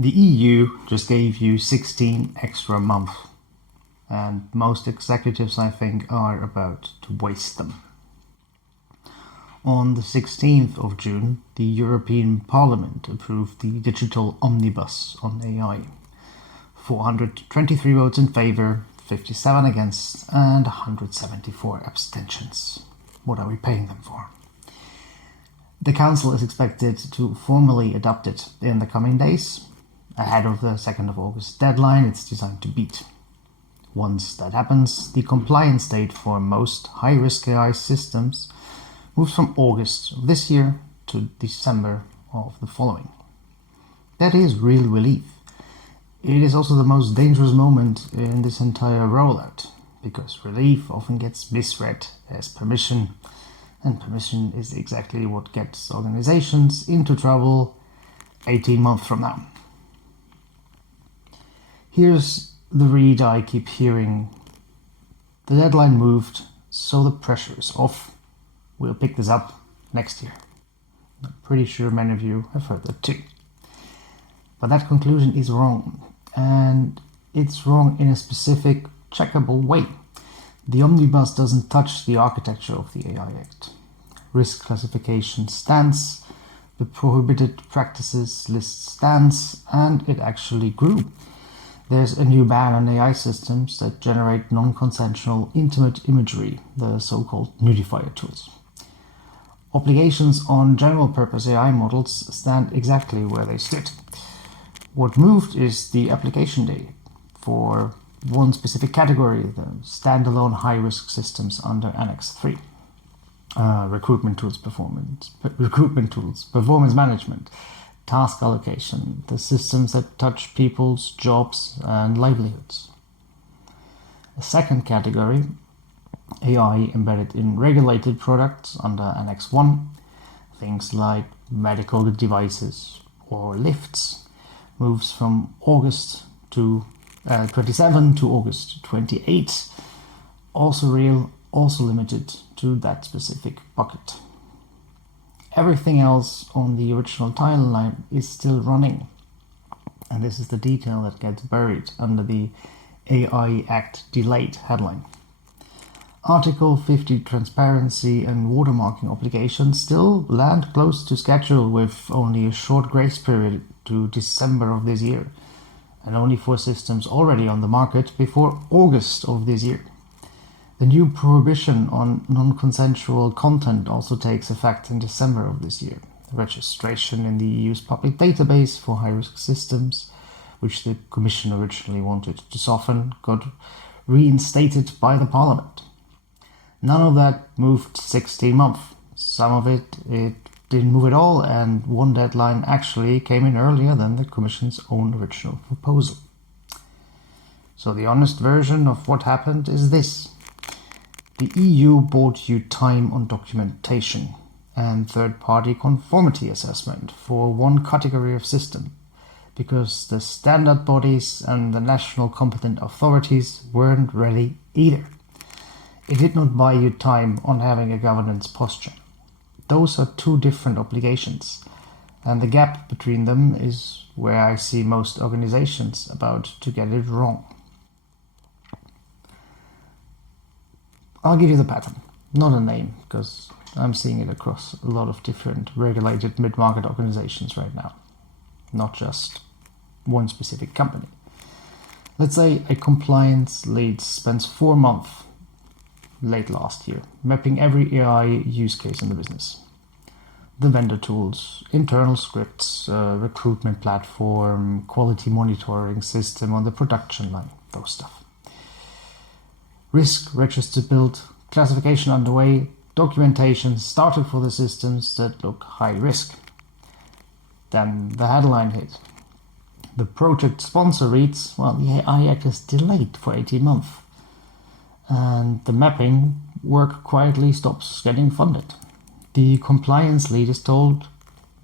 The EU just gave you 16 extra months, and most executives, I think, are about to waste them. On the 16th of June, the European Parliament approved the Digital Omnibus on AI. 423 votes in favour, 57 against, and 174 abstentions. What are we paying them for? The Council is expected to formally adopt it in the coming days, ahead of the 2nd of August deadline it's designed to beat. Once that happens, the compliance date for most high-risk AI systems moves from August of this year to December of the following. That is real relief. It is also the most dangerous moment in this entire rollout, because relief often gets misread as permission, and permission is exactly what gets organizations into trouble 18 months from now. Here's the read I keep hearing. The deadline moved, so the pressure is off. We'll pick this up next year. I'm pretty sure many of you have heard that too. But that conclusion is wrong, and it's wrong in a specific, checkable way. The Omnibus doesn't touch the architecture of the AI Act. Risk classification stands, the prohibited practices list stands, and it actually grew. There's a new ban on AI systems that generate non-consensual intimate imagery, the so-called nudifier tools. Obligations on general-purpose AI models stand exactly where they stood. What moved is the application date for one specific category, the standalone high-risk systems under Annex III. Recruitment tools, performance management, task allocation, the systems that touch people's jobs and livelihoods. A second category, AI embedded in regulated products under Annex I, things like medical devices or lifts, moves from August 27 to August 28, also real, also limited to that specific bucket. Everything else on the original timeline is still running, and this is the detail that gets buried under the AI Act delayed headline. Article 50 transparency and watermarking obligations still land close to schedule, with only a short grace period to December of this year, and only for systems already on the market before August of this year. The new prohibition on non-consensual content also takes effect in December of this year. Registration in the EU's public database for high-risk systems, which the Commission originally wanted to soften, got reinstated by the Parliament. None of that moved 16 months. Some of it didn't move at all, and one deadline actually came in earlier than the Commission's own original proposal. So the honest version of what happened is this. The EU bought you time on documentation and third-party conformity assessment for one category of system, because the standard bodies and the national competent authorities weren't ready either. It did not buy you time on having a governance posture. Those are two different obligations, and the gap between them is where I see most organizations about to get it wrong. I'll give you the pattern, not a name, because I'm seeing it across a lot of different regulated mid-market organizations right now, not just one specific company. Let's say a compliance lead spends 4 months late last year mapping every AI use case in the business. The vendor tools, internal scripts, recruitment platform, quality monitoring system on the production line, those stuff. Risk register built, classification underway, documentation started for the systems that look high risk. Then the headline hit. The project sponsor reads, well, the AI Act is delayed for 18 months. And the mapping work quietly stops getting funded. The compliance lead is told,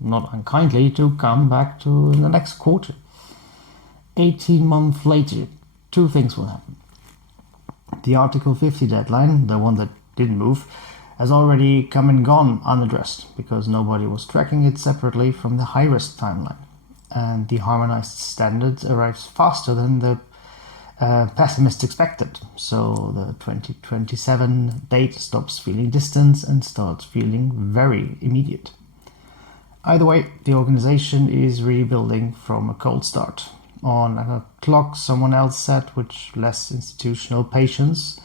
not unkindly, to come back to the next quarter. 18 months later, two things will happen. The Article 50 deadline, the one that didn't move, has already come and gone unaddressed because nobody was tracking it separately from the high-risk timeline. and the harmonized standards arrives faster than the pessimists expected. So the 2027 date stops feeling distant and starts feeling very immediate. Either way, the organization is rebuilding from a cold start. On a clock someone else set with less institutional patience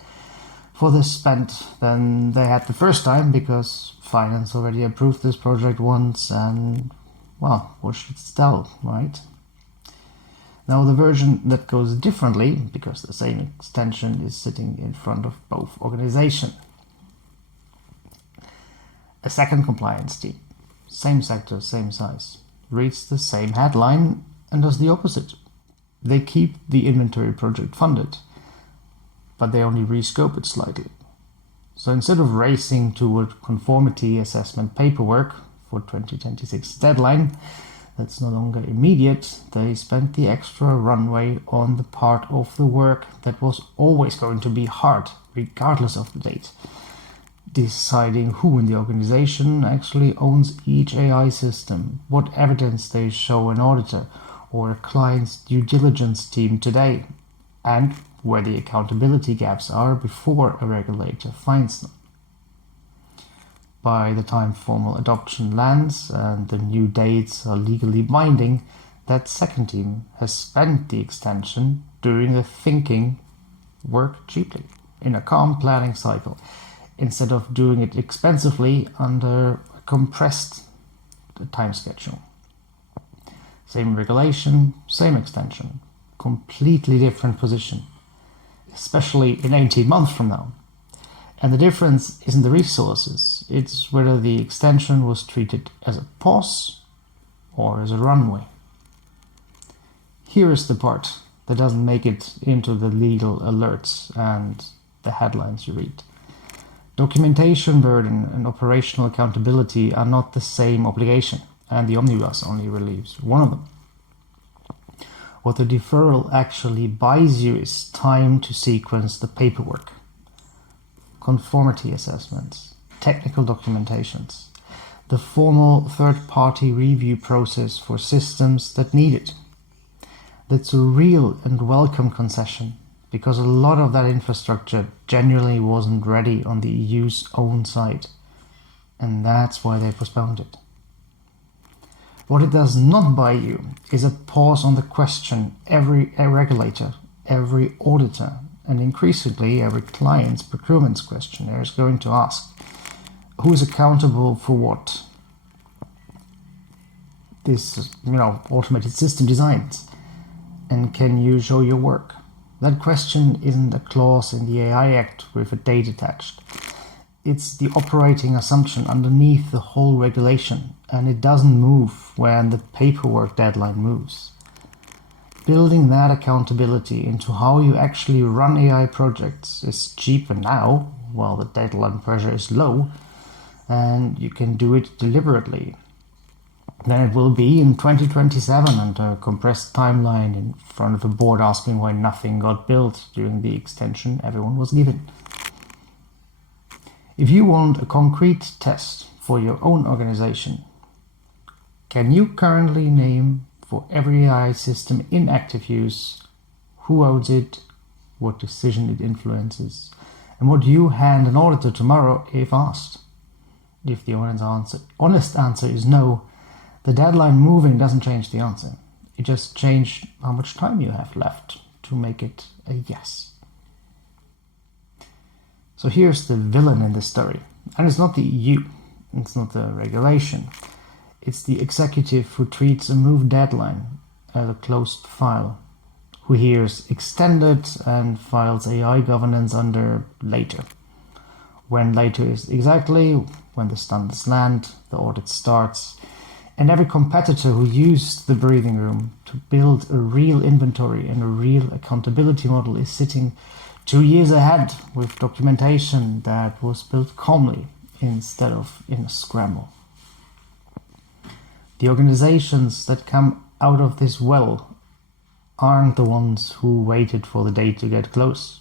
for the spent than they had the first time, because finance already approved this project once, and well, what should it tell, right? Now the version that goes differently, because the same extension is sitting in front of both organizations. A second compliance team, same sector, same size, reads the same headline and does the opposite. They keep the inventory project funded, but they only rescope it slightly. So instead of racing toward conformity assessment paperwork for 2026 deadline, that's no longer immediate, they spent the extra runway on the part of the work that was always going to be hard, regardless of the date. Deciding who in the organization actually owns each AI system, what evidence they show an auditor or a client's due diligence team today, and where the accountability gaps are before a regulator finds them. By the time formal adoption lands and the new dates are legally binding, that second team has spent the extension doing the thinking work cheaply in a calm planning cycle, instead of doing it expensively under a compressed time schedule. Same regulation, same extension, completely different position, especially in 18 months from now. And the difference isn't the resources, it's whether the extension was treated as a pause or as a runway. Here is the part that doesn't make it into the legal alerts and the headlines you read. Documentation burden and operational accountability are not the same obligation, and the Omnibus only relieves one of them. What the deferral actually buys you is time to sequence the paperwork, conformity assessments, technical documentations, the formal third-party review process for systems that need it. That's a real and welcome concession, because a lot of that infrastructure genuinely wasn't ready on the EU's own side, and that's why they postponed it. What it does not buy you is a pause on the question every regulator, every auditor, and increasingly every client's procurement questionnaire is going to ask. Who is accountable for what? This, automated system designs. And can you show your work? That question isn't a clause in the AI Act with a date attached. It's the operating assumption underneath the whole regulation, and it doesn't move when the paperwork deadline moves. Building that accountability into how you actually run AI projects is cheaper now, while the deadline pressure is low, and you can do it deliberately, than it will be in 2027 and a compressed timeline in front of a board asking why nothing got built during the extension everyone was given. If you want a concrete test for your own organization, can you currently name for every AI system in active use who owns it, what decision it influences, and what you hand an auditor tomorrow if asked? If the honest answer is no, the deadline moving doesn't change the answer. It just changes how much time you have left to make it a yes. So here's the villain in this story. And it's not the EU, it's not the regulation. It's the executive who treats a move deadline as a closed file, who hears extended and files AI governance under later. When later is exactly when the standards land, the audit starts, and every competitor who used the breathing room to build a real inventory and a real accountability model is sitting 2 years ahead with documentation that was built calmly instead of in a scramble. The organizations that come out of this well aren't the ones who waited for the date to get close.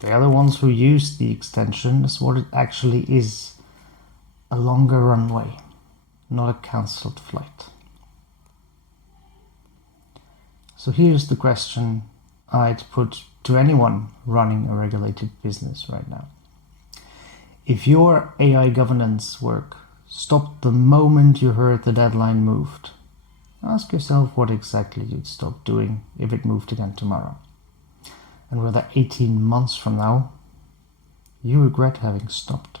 They are the ones who used the extension as what it actually is, a longer runway, not a cancelled flight. So here's the question I'd put to anyone running a regulated business right now. If your AI governance work stopped the moment you heard the deadline moved, ask yourself what exactly you'd stop doing if it moved again tomorrow. And whether 18 months from now, you regret having stopped.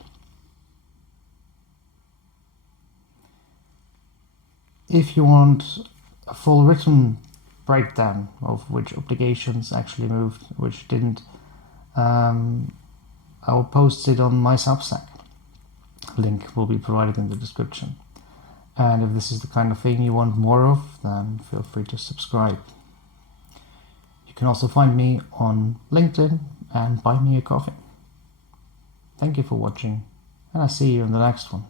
If you want a full written breakdown of which obligations actually moved, which didn't, I will post it on my Substack. Link will be provided in the description. And if this is the kind of thing you want more of, then feel free to subscribe. You can also find me on LinkedIn and buy me a coffee. Thank you for watching, and I'll see you in the next one.